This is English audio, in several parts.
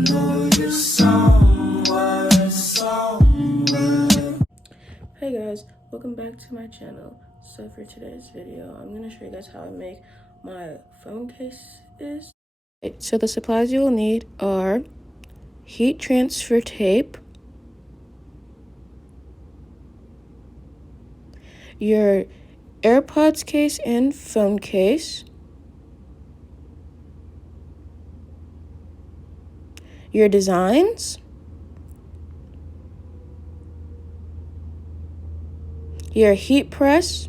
Hey guys, welcome back to my channel. So for today's video, I'm going to show you guys how I make my phone cases. So the supplies you will need are heat transfer tape, your AirPods case and phone case, your designs, your heat press,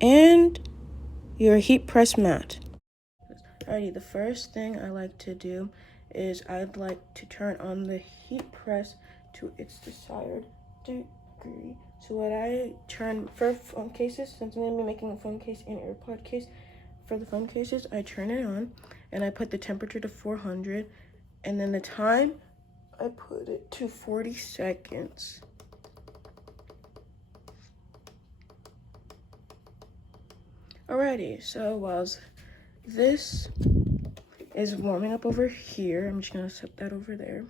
and your heat press mat. Alrighty, the first thing I like to do is I'd like to turn on the heat press to its desired degree. So what I turn for phone cases, since I'm going to be making a phone case and AirPod case, for the phone cases, I turn it on and I put the temperature to 400, and then the time, I put it to 40 seconds. Alrighty, so while this is warming up over here, I'm just gonna set that over there.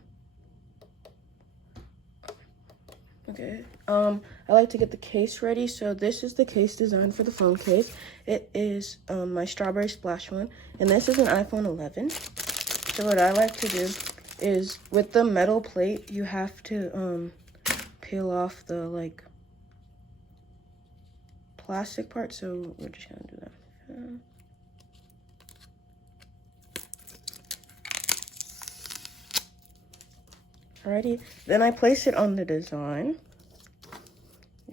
Okay, I like to get the case ready. So this is the case design for the phone case. It is my strawberry splash one, and this is an iPhone 11. So what I like to do is with the metal plate, you have to peel off the like plastic part. So we're just gonna do that. Alrighty, then I place it on the design.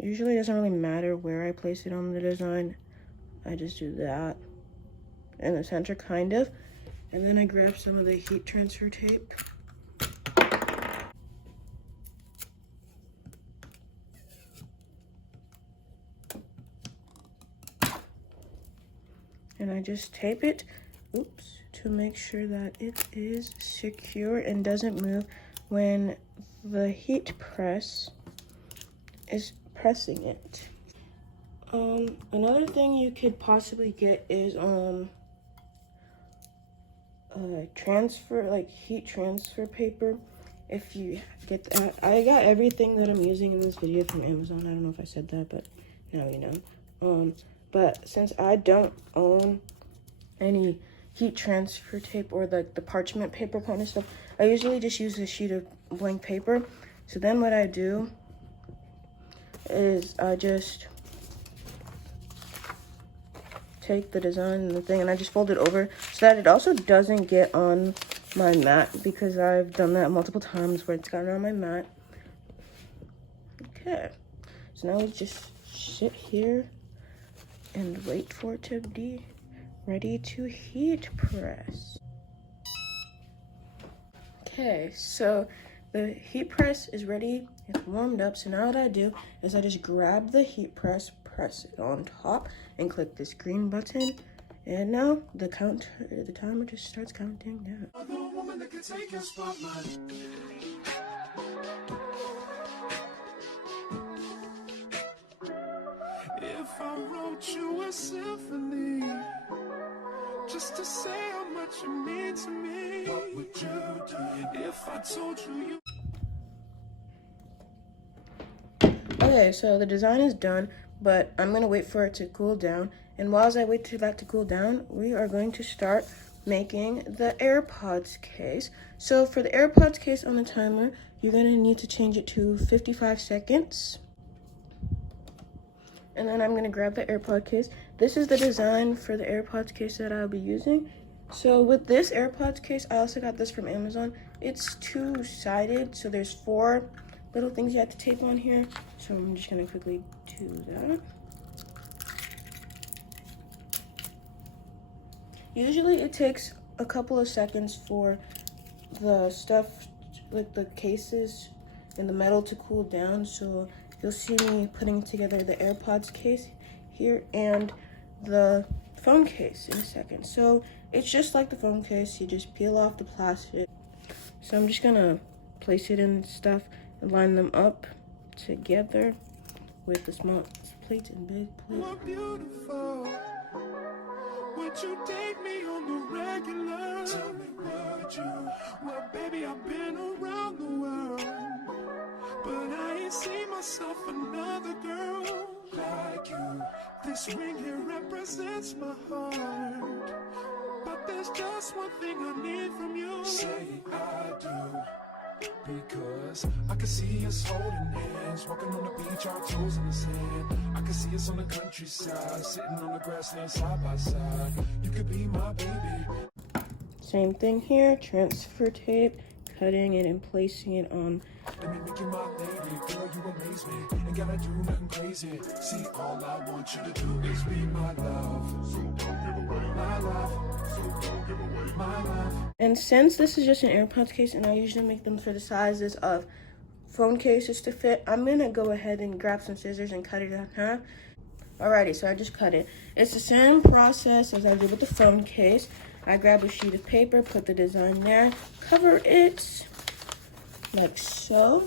Usually it doesn't really matter where I place it on the design. I just do that in the center, kind of. And then I grab some of the heat transfer tape. And I just tape it, to make sure that it is secure and doesn't move when the heat press is pressing it. Another thing you could possibly get is heat transfer paper. If you get that, I got everything that I'm using in this video from Amazon. I don't know if I said that, but now you know. But since I don't own any heat transfer tape or the parchment paper kind of stuff, I usually just use a sheet of blank paper. So then what I do is I just take the design and the thing and I just fold it over so that it also doesn't get on my mat, because I've done that multiple times where it's gotten on my mat. Okay, so now we just sit here and wait for it to be ready to heat press. Okay, so the heat press is ready, it's warmed up. So now what I do is I just grab the heat press, press it on top, and click this green button. And now the timer just starts counting down. If I wrote you a symphony, just to say how much you mean to me, what would you do if I told you? Okay, so the design is done, but I'm gonna wait for it to cool down. And while I wait for that to cool down, we are going to start making the AirPods case. So for the AirPods case on the timer, you're gonna need to change it to 55 seconds. And then I'm gonna grab the AirPod case. This is the design for the AirPods case that I'll be using. So with this AirPods case, I also got this from Amazon. It's two-sided, so there's 4 little things you have to tape on here. So I'm just gonna quickly do that. Usually it takes a couple of seconds for the stuff, like the cases and the metal, to cool down. So you'll see me putting together the AirPods case here and the phone case in a second. So it's just like the phone case, you just peel off the plastic. So I'm just gonna place it in stuff and line them up together with the small plates and big plates. Would you date me on the regular? Tell me, would This ring here represents my heart, but there's just one thing I need from you. Say I do, because I can see us holding hands, walking on the beach, our toes in the sand. I can see us on the countryside, sitting on the grassland side by side. You could be my baby. Same thing here, transfer tape, cutting it and placing it on. Let me make you my lady, girl, you amaze me. Ain't gotta do nothing crazy. See, all I want you to do is be my love. So don't give away my love. So don't give away my love. And since this is just an AirPods case and I usually make them for the sizes of phone cases to fit, I'm gonna go ahead and grab some scissors and cut it in half. Alrighty, so I just cut it. It's the same process as I did with the phone case. I grab a sheet of paper, put the design there, cover it like so.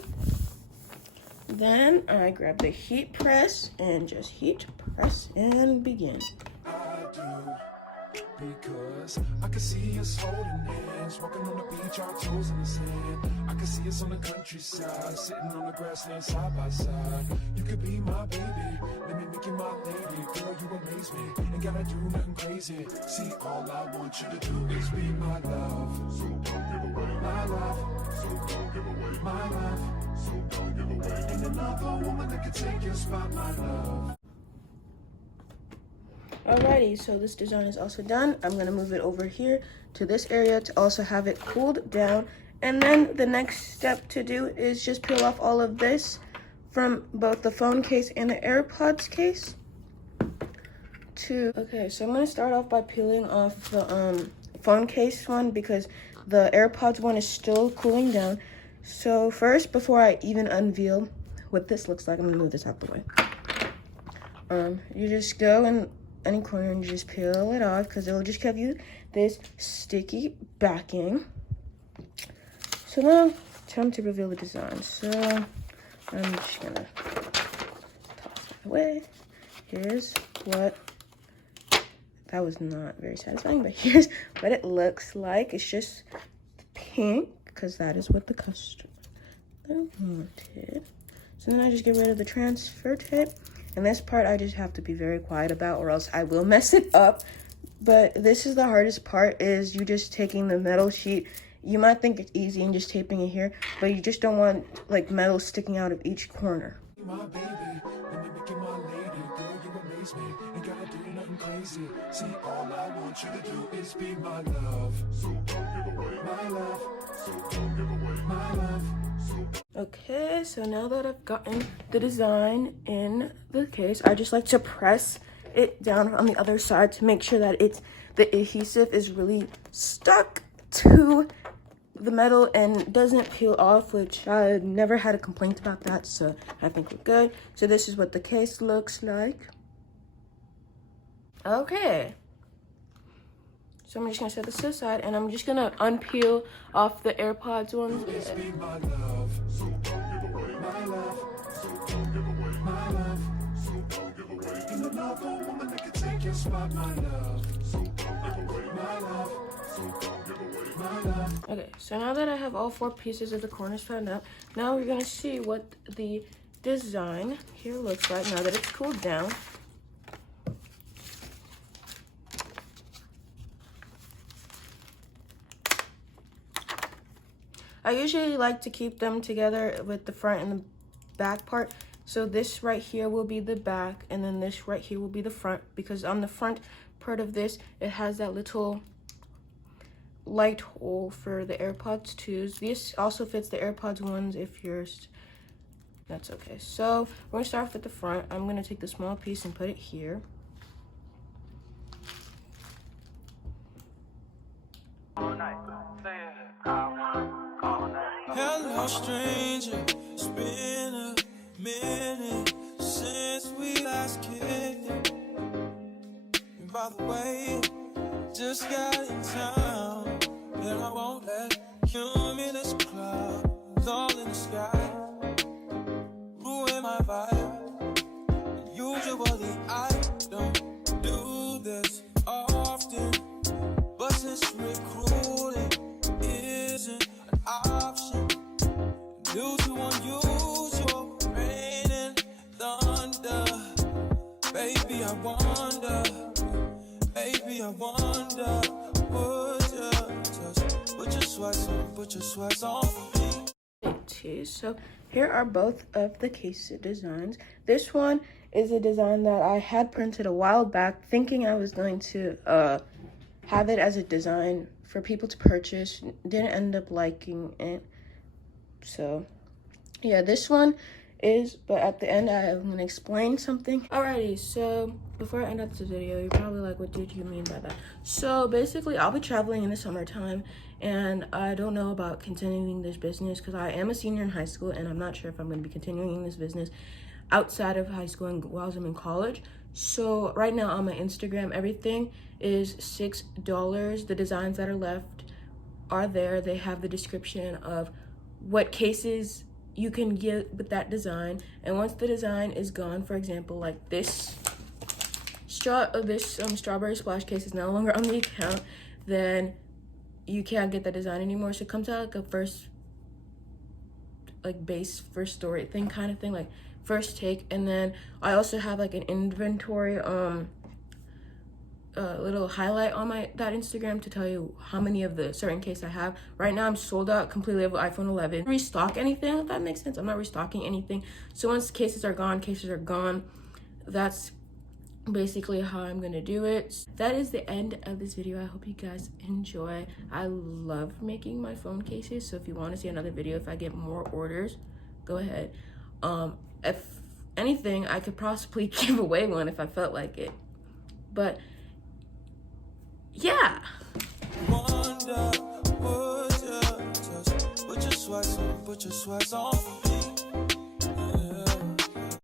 Then I grab the heat press and just heat press and begin. I do, because I can see us holding hands, walking on the beach, our toes in the sand. I can see us on the countryside, sitting on the grassland side by side. You could be my baby, let me make you my lady. Girl, you amaze me, ain't gotta do nothing crazy. See, all I want you to do is be my love. So don't give away my love. So don't give away my love. So don't give away. Ain't another woman that can take your spot, my love. Alrighty, so this design is also done. I'm gonna move it over here to this area to also have it cooled down. And then the next step to do is just peel off all of this from both the phone case and the AirPods case. Okay, so I'm gonna start off by peeling off the phone case one because the AirPods one is still cooling down. So first, before I even unveil what this looks like, I'm gonna move this out the way. You just go in any corner and you just peel it off because it will just give you this sticky backing. So now, time to reveal the design. So I'm just gonna toss that away. Here's what, that was not very satisfying, but here's what it looks like. It's just pink because that is what the customer wanted. So then I just get rid of the transfer tape. And this part I just have to be very quiet about or else I will mess it up. But this is the hardest part, is you just taking the metal sheet. You might think it's easy and just taping it here, but you just don't want like metal sticking out of each corner. My baby, let me make you my lady. Girl, you amaze me, ain't gotta do nothing crazy. See, all I want you to do is be my love. So don't give away my love. So don't give away my love. Okay, so now that I've gotten the design in the case, I just like to press it down on the other side to make sure that the adhesive is really stuck to the metal and doesn't peel off, which I never had a complaint about that, so I think we're good. So this is what the case looks like. Okay. So I'm just gonna set this to the side and I'm just gonna unpeel off the AirPods ones. Be my love, so don't give away my love. So don't give away my love. So don't give away. Ain't another woman that can take your spot, my love. So don't give away my love. So don't give away my love. Okay, so now that I have all 4 pieces of the corners found out, now we're gonna see what the design here looks like now that it's cooled down. I usually like to keep them together with the front and the back part. So this right here will be the back and then this right here will be the front, because on the front part of this, it has that little light hole for the AirPods 2s. This also fits the AirPods 1s if yours, that's okay. So we're gonna start off with the front. I'm gonna take the small piece and put it here. Hello, stranger. It's been a minute since we last kicked. And by the way, just got in town, and I won't let cumulus clouds all in the sky ruin my vibe. Usually I don't do this often, but since recruiting isn't an option due to unusual rain and thunder, baby, I want sweats on, put your sweats on for me. Too. So here are both of the case designs. This one is a design that I had printed a while back, thinking I was going to have it as a design for people to purchase. Didn't end up liking it. So yeah, this one is, but at the end I'm gonna explain something. Alrighty, so before I end up this video, you're probably like, what did you mean by that? So basically, I'll be traveling in the summertime, and I don't know about continuing this business because I am a senior in high school, and I'm not sure if I'm gonna be continuing this business outside of high school and while I'm in college. So right now on my Instagram, everything is $6. The designs that are left are there. They have the description of what cases you can get with that design, and once the design is gone, for example, like this strawberry splash case is no longer on the account, then you can't get that design anymore. So it comes out like a base first story thing kind of thing, like first take. And then I also have like an inventory little highlight on that Instagram to tell you how many of the certain case I have. Right now I'm sold out completely of iPhone 11. Restock anything, if that makes sense. I'm not restocking anything. So once cases are gone. That's basically how I'm gonna do it. That is the end of this video. I hope you guys enjoy. I love making my phone cases, so if you want to see another video, if I get more orders, go ahead. If anything, I could possibly give away one if I felt like it. But yeah. Wonder, would you just put your sweats on for me?